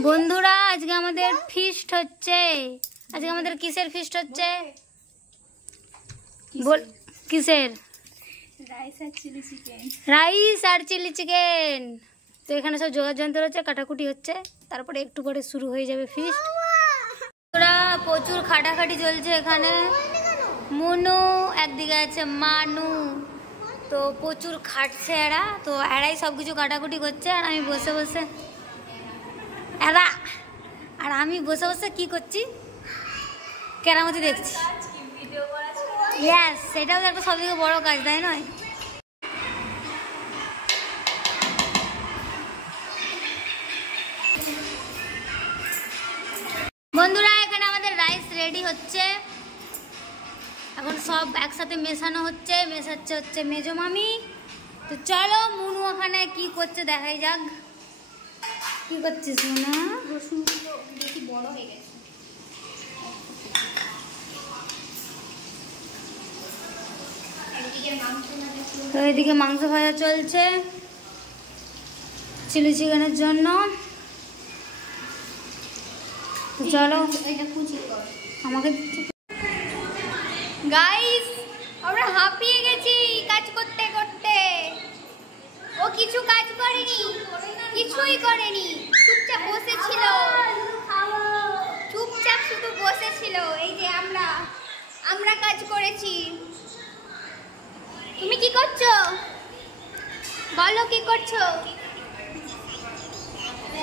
বন্ধুরা আজকে আমাদের ফিস্ট হচ্ছে। আজকে আমাদের কিসের ফিস্ট হচ্ছে? বল কিসের? রাইস আর চিলি চিকেন। তো এখানে সব জোগাড় যন্ত্র হচ্ছে, কাটাকুটি হচ্ছে, তারপরে একটু পরে শুরু হয়ে যাবে ফিস্ট। বন্ধুরা প্রচুর খাটাখাটি চলছে এখানে। মুনু একদিকে আছে, মানু, তো প্রচুর খাটছে এরা। তো এরাই সব কিছু কাটাকুটি করছে আর আমি বসে বসে আমি বসে বসে কি করছি, কেরামতি দেখছি। ইয়েস, সেটাও তো একটা সবথেকে বড় কাজ, তাই নয়? বন্ধুরা এখানে আমাদের রাইস রেডি হচ্ছে, এখন সব একসাথে মেশানো হচ্ছে, মেশাচ্ছে মেজো মামি। তো চলো মুনু ওখানে কি করছে দেখাই যাক। কি করছিস মুনা? রসুনগুলো বেশি বড় হয়ে গেছে। তো এদিকে মাংস ভাজা চলছে চিলি চিকেনের জন্য। তো চলো আমাকে গাইস, আমরা হাঁপিয়ে গেছি কাজ করতে করতে। ও কিছু কাজ করেনি, কিছুই করেনি, চুপচাপ বসেছিল, চুপচাপ শুধু বসেছিল। এই যে আমরা কাজ করেছি। তুমি কি করছো বলো, কি করছো?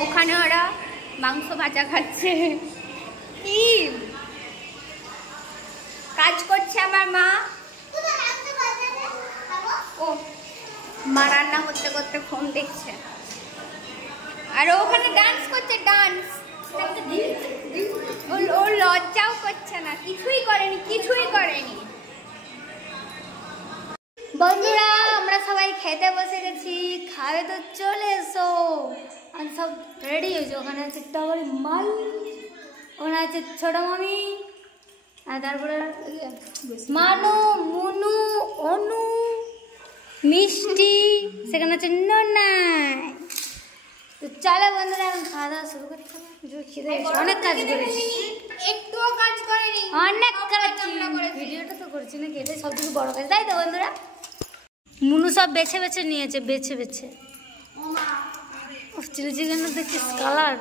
ওখানে ওরা মাংস ভাজা খাচ্ছে। কি কাজ করছে আমার মা? ও মা রান্না করতে করতে ফোন দেখছে, আর ওখানে ডান্স করছে। ডান্স ও লজ্জাও করছে না, কিছুই করেনি। বন্ধুরা আমরা সবাই খেতে বসে গেছি, খাবে তো চলে এসো। আর সব রেডি হয়েছে। ওখানে আছে টগরি মাই, ওখানে আছে ছোট মামি, আর তারপরে মানু, মুনু, অনু, মিষ্টি, সেখানে আছে ননাই। তো চলো বন্ধুরা এখন খাওয়া দাওয়া শুরু করতে হবে। অনেক কাজ করেছি, একটুও কাজ করেনি, অনেক কাজ। ভিডিওটা তো করছি না, কেটে সব থেকে বড় কাজ, তাই তো বন্ধুরা? মুনু সব বেছে বেছে নিয়েছে, বেছে চিলি চিকেন দেখছিস কালার।